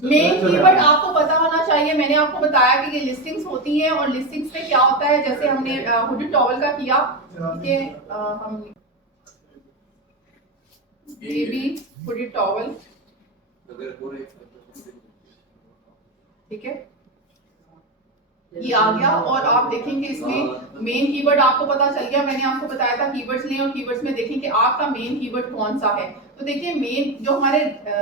Main keyword आपको पता होना चाहिए। मैंने आपको बताया कि ये लिस्टिंग्स होती हैं और लिस्टिंग्स में क्या होता है, जैसे हमने हुडी टॉवल का किया, ठीक है, हम बेबी हुडी टॉवल, ठीक है, ये आ गया। और आप देखेंगे इसमें मेन कीवर्ड आपको पता चल गया। मैंने आपको बताया था कीवर्ड्स लें और कीवर्ड्स में देखें कि आपका मेन कीवर्ड कौन सा है। तो देखिए मेन जो हमारे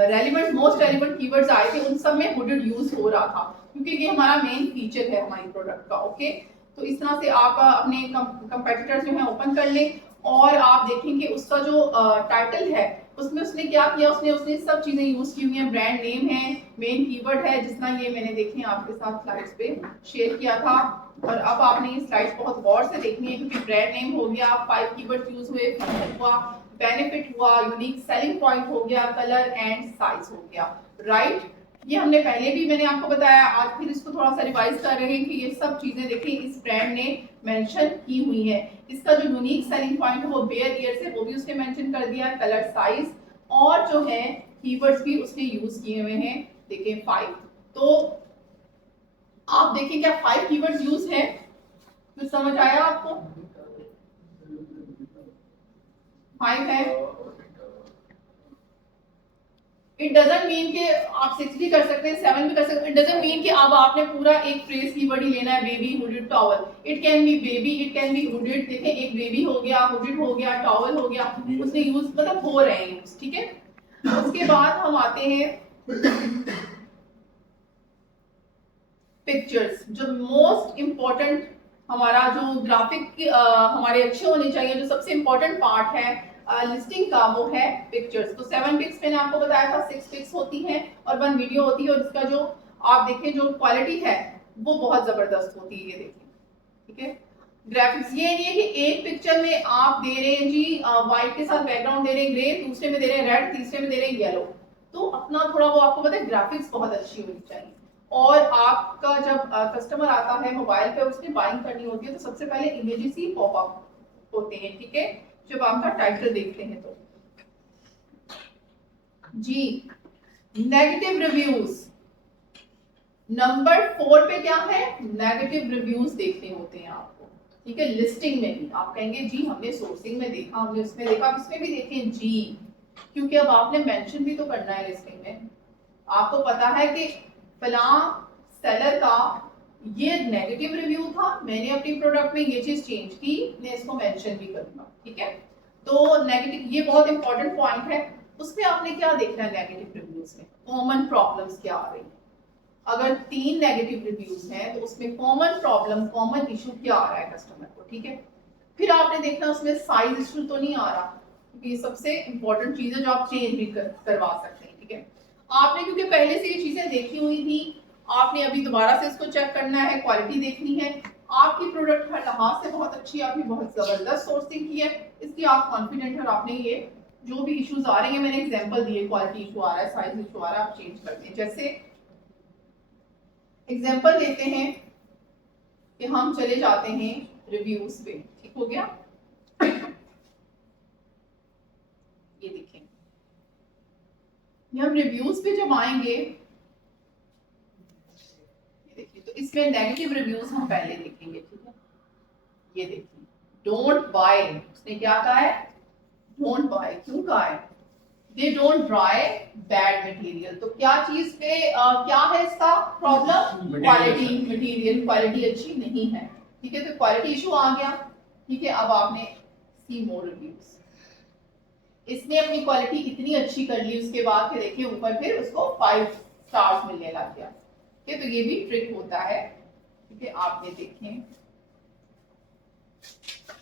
रेलिवेंट मोस्ट रेलिवेंट कीवर्ड्स आए थे उन सब में हुडेड यूज हो रहा था, क्योंकि ये हमारा मेन फीचर है हमारी प्रोडक्ट का। ओके, तो इस तरह से आप अपने कंपेटिटर्स जो है ओपन कर लें और आप देखेंगे उसका जो टाइटल है उसमें उसने क्या किया, उसने सब चीजें यूज की हुई हैं। ब्रांड नेम है, मेन कीवर्ड है, जितना ये मैंने देखे आपके साथ स्लाइड्स पे शेयर किया था। और अब आपने ये स्लाइड्स बहुत गौर से देखनी है, क्योंकि ब्रांड नेम हो गया, 5 कीवर्ड्स यूज हुए, फीचर हुआ, बेनिफिट हुआ, यूनिक सेलिंग पॉइंट हो गया, कलर एंड साइज हो गया, राइट। ये हमने पहले भी मैंने आपको बताया, आज फिर इसको थोड़ा सा रिवाइज कर रहे हैं कि ये सब चीजें देखिए इस ब्रांड ने मेंशन की हुई है। इसका जो यूनिक सेलिंग पॉइंट है वो बेयर ईयर्स है, वो भी उसने मेंशन कर दिया, कलर साइज और जो है कीवर्ड्स भी उसने यूज किए हुए हैं, देखिए 5। तो आप देखिए क्या 5 कीवर्ड्स यूज है, कुछ समझ आया आपको? 5 है। इट डजंट मीन कि आप 6 भी कर सकते हैं, 7 भी कर सकते हैं। इट डजंट मीन कि अब आपने पूरा एक फ्रेज कीवर्ड ही लेना है, baby hooded towel. It can be baby, it can be hooded. देखें एक बेबी हो गया, हुडेड हो गया, टॉवल हो गया, उसने यूज मतलब हो रहे हैं यूज, ठीक है। उसके बाद हम आते हैं पिक्चर्स, जो मोस्ट इंपॉर्टेंट हमारा जो ग्राफिक हमारे अच्छे होने चाहिए, जो सबसे इंपॉर्टेंट पार्ट है लिस्टिंग का, वो है पिक्चर्स। तो 7 पिक्स मैंने आपको बताया था, 6 पिक्स होती हैं और 1 वीडियो होती है, और इसका जो आप देखें जो क्वालिटी है वो बहुत जबरदस्त होती है, ये देखिए, ठीक है। ग्राफिक्स ये नहीं है कि एक पिक्चर में आप दे रहे हैं जी व्हाइट के साथ बैकग्राउंड दे रहे हैं ग्रे, दूसरे में दे रहे हैं रेड, तीसरे में दे रहे हैं येलो। तो अपना थोड़ा वो आपको पता है ग्राफिक्स बहुत अच्छी होनी चाहिए। और आपका जब कस्टमर आता है मोबाइल पे, उसने बाइंग करनी होती है, तो सबसे पहले इमेजेस ही पॉपअप होते हैं, ठीक है, जब आपका टाइटल देखते हैं तो। जी नेगेटिव रिव्यूज, नंबर 4 पे क्या है, नेगेटिव रिव्यूज देखने होते हैं आपको, ठीक है। लिस्टिंग में भी आप कहेंगे जी हमने सोर्सिंग में देखा, हमने उसमें देखा, इसमें भी देखें जी, क्योंकि अब आपने मेंशन भी तो करना है लिस्टिंग में। आपको पता है कि फला सेलर का ये नेगेटिव रिव्यू था, मैंने अपनी प्रोडक्ट में ये चीज चेंज की, मैं इसको मेंशन भी करूंगा, ठीक है। तो नेगेटिव ये बहुत इंपॉर्टेंट पॉइंट है। उसमें आपने क्या देखना है नेगेटिव रिव्यूज में, कॉमन प्रॉब्लम्स क्या आ रही है। अगर 3 नेगेटिव रिव्यूज हैं तो उसमें कॉमन प्रॉब्लम, कॉमन इशू क्या आ रहा है कस्टमर को, ठीक है। फिर आपने देखना उसमें साइज इशू तो नहीं आ रहा, क्योंकि ये सबसे इंपॉर्टेंट चीज है जो आप चेंज भी करवा सकते हैं, ठीक है। आपने क्योंकि पहले से ये चीजें देखी हुई थी, आपने अभी दोबारा से इसको चेक करना है, क्वालिटी देखनी है। आपकी प्रोडक्ट हर लिहाज से बहुत अच्छी है, आपने बहुत जबरदस्त सोर्सिंग की है, इसलिए आप कॉन्फिडेंट है और आपने ये जो भी इश्यूज आ रहे हैं, मैंने एग्जांपल दिए, क्वालिटी इशू आ रहा है, साइज इशू आ रहा है, आप चेंज कर दें। जैसे एग्जांपल लेते हैं कि हम चले जाते हैं रिव्यूज पे, ठीक हो गया। ये देखें, हम रिव्यूज पे जब आएंगे, ये देखिए, तो इसमें नेगेटिव रिव्यूज हम पहले देखेंगे, ठीक है। ये देखिए, डोंट बाय, उसने क्या कहा है, डोंट बाय, क्यों कहा है, they don't by bad material. तो क्या चीज पे क्या है इसका प्रॉब्लम, क्वालिटी, मटेरियल क्वालिटी अच्छी नहीं है, ठीक है। तो क्वालिटी इशू आ गया, ठीक है। अब आपने सी मोर रिव्यूज, इसने अपनी क्वालिटी इतनी अच्छी कर ली, उसके बाद फिर देखिए ऊपर फिर उसको 5 स्टार्स मिलने लग गया, ठीक है। तो ये भी ट्रिक होता है, ठीक है। आपने देखें,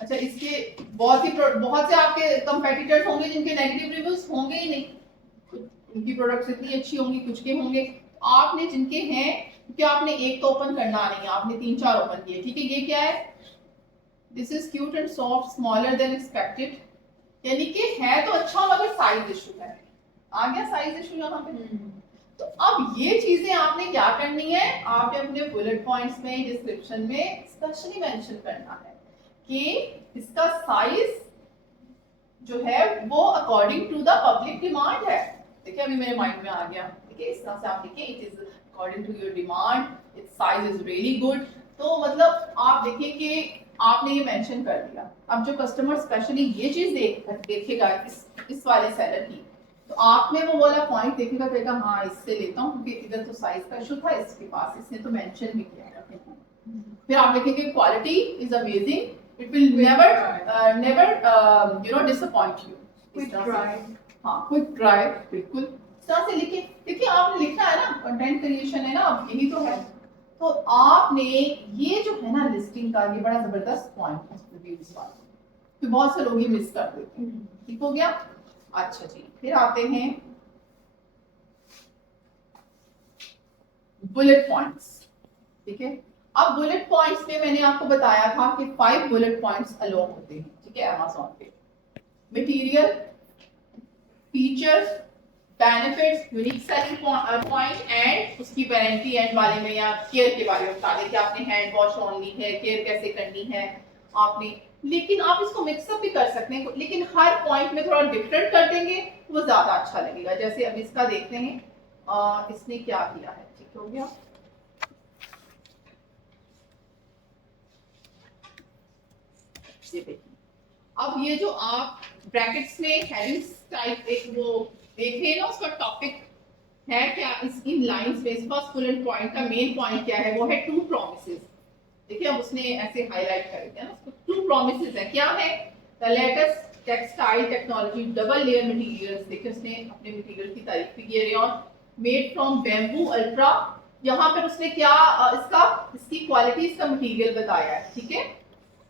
अच्छा इसके बहुत से आपके कंपेटिटर्स होंगे जिनके नेगेटिव रिव्यूज होंगे ही नहीं, उनकी प्रोडक्ट्स इतनी अच्छी होंगी, कुछ के होंगे। आपने जिनके हैं, क्योंकि आपने एक तो ओपन करना नहीं है, आपने 3-4 ओपन किए, ठीक है। ये क्या है, this is cute and soft smaller than expected, यानी कि है तो अच्छा मगर साइज इशू है, आ गया साइज इशू यहाँ पे। तो अब ये चीजें आपने क्या करनी है, आपने अपने बुलेट पॉइंट्स में, डिस्क्रिप्शन में स्पेशली मेंशन करना है कि इसका साइज जो है वो according to the public demand है। देखिए अभी मेरे माइंड में आ गया, ठीक है, इस तरह से आप लिखें, it is according to your demand, it's size is really good. तो मतलब आप देखिए कि आपने ये मेंशन कर दिया। अब जो कस्टमर स्पेशली ये चीज देखेगा इस वाले सेलर की, तो आपने वो वाला पॉइंट देखेगा, कहेगा हाँ इससे लेता हूँ, क्योंकि इधर तो साइज का इशू था इसके पास, इसने तो मेंशन भी किया था। फिर आप लिखेंगे quality is amazing, it will never disappoint you. Quick dry, हाँ क्विक ड्राई, बिल्कुल इस तरह से लिखिए। देखिए आपने लिखना है ना, कंटेंट क्रिएशन है ना, अब यही तो है। तो आपने ये जो है ना लिस्टिंग का, ये बड़ा जबरदस्त पॉइंट है रिव्यूज वाला, तो बहुत से लोग ये मिस कर देते हैं। ठीक हो गया। अच्छा जी, फिर आते हैं बुलेट पॉइंट्स। ठीक है, अब बुलेट पॉइंट्स में मैंने आपको बताया था कि 5 बुलेट पॉइंट्स अलो होते हैं, ठीक है, अमेज़न पे। Material, features, benefits, unique selling point and उसकी वारंटी एंड वाले में या केयर के बारे में बता दें कि आपने हैंड वॉश ऑनली है, केयर कैसे करनी है आपने। लेकिन आप इसको मिक्सअप भी कर सकते हैं, लेकिन हर पॉइंट में थोड़ा डिफरेंट कर देंगे वो ज्यादा अच्छा लगेगा। जैसे अब इसका देखते हैं, इसने क्या किया है। ठीक हो गया। ये देखिए, अब ये जो आप ब्रैकेट्स में हेडिंग्स टाइप एक वो देख रहे हैं ना, उसका टॉपिक है क्या, इस इन लाइंस में इस फर्स्ट बुलेट पॉइंट का मेन पॉइंट क्या है, वो है 2 प्रॉमिसेस। देखिए अब उसने ऐसे हाईलाइट कर दिया ना उसको, 2 प्रॉमिसेस है। क्या है? The latest textile technology double layer materials. देखिए उसने अपने मटेरियल की तारीफ भी की है, rayon made from bamboo ultra. यहाँ पर उसने क्या इसकी क्वालिटी, इसका मटेरियल बताया है। ठीक है,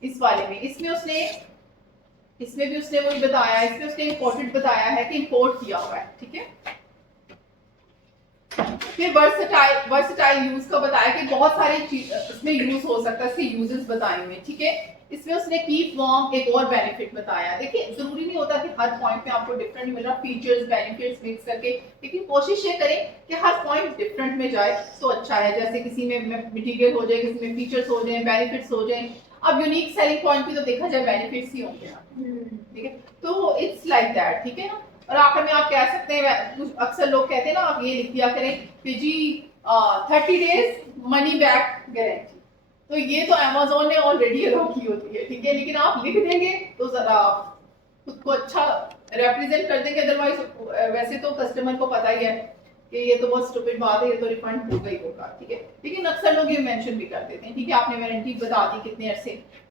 इस वाले में, इसमें भी उसने वही बताया है, इसमें उसने इंपोर्टेड बताया है कि इंपोर्ट किया हुआ है। ठीक है, फिर वर्सेटाइल यूज का बताया कि बहुत सारे इसमें यूज हो सकता है, इसके यूजेस बताए हुए। ठीक है, इसमें उसने कीप वार्म एक और बेनिफिट बताया। देखिए जरूरी नहीं होता कि हर पॉइंट में आपको डिफरेंट मिल रहा, फीचर्स बेनिफिट्स मिक्स करके, लेकिन कोशिश ये करें कि हर पॉइंट डिफरेंट में जाए तो अच्छा है। जैसे किसी में मटेरियल हो जाए, किसी में फीचर्स हो जाए, बेनिफिट्स हो जाए। अब यूनिक सेलिंग पॉइंट भी तो देखा जाए बेनिफिट्स ही होंगे ना। ठीक है, तो इट्स लाइक दैट। ठीक है ना, और आखिर में आप कह सकते हैं, कुछ अक्सर लोग कहते हैं ना, आप ये लिख दिया करें कि जी 30 डेज मनी बैक गारंटी। तो ये तो अमेज़न ने ऑलरेडी अलाउ की होती है। ठीक है, लेकिन आप लिख देंगे तो जरा खुद को अच्छा रिप्रेजेंट कर देंगे, अदरवाइज वैसे तो कस्टमर को पता ही है कि ये तो बहुत स्टूपिड बात है, ये तो रिफंड होगा ही होगा। ठीक है, लेकिन अक्सर लोग ये मेंशन भी कर देते हैं। ठीक है, आपने वारंटी बता दी कितने अरसे